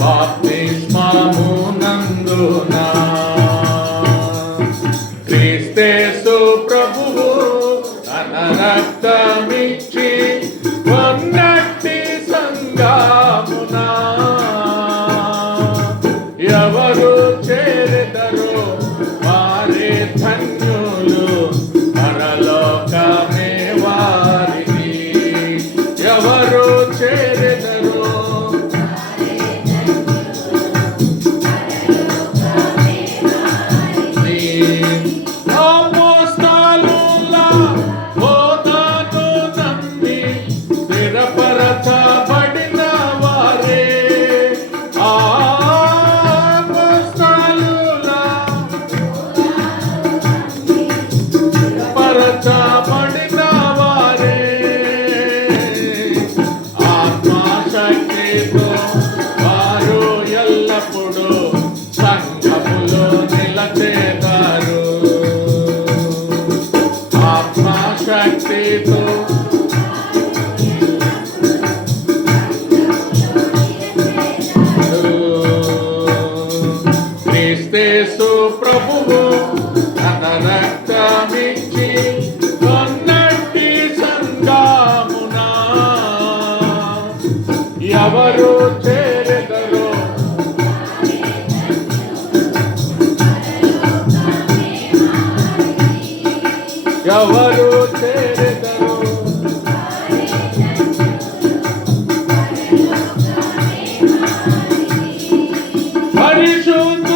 బాప్తిస్మమునందున క్రీస్తేసు ప్రభువు తన రక్తమిచ్చి కొన్నట్టి సంగమున ఎవరు చేరెదరో వారే ధన్యులు, పరలోకమే వారిది. ఎవరు చేరెదరో అపోస్తలుల బోధను నమ్మి స్థిరపరచబడిన వారే, అపోస్తలుల పరచబడిన వారే ఆత్మశక్తితో వారు ఎల్లప్పుడూ సంఘములో నిలచేతారు. ఆత్మశక్తితో క్రీస్తేసు ప్రభువు తన రక్తమిచ్చి కొన్నట్టి సంగమున ఎవరు చేరెదరో ఎవరు చేరెదరో పరిశుద్ధ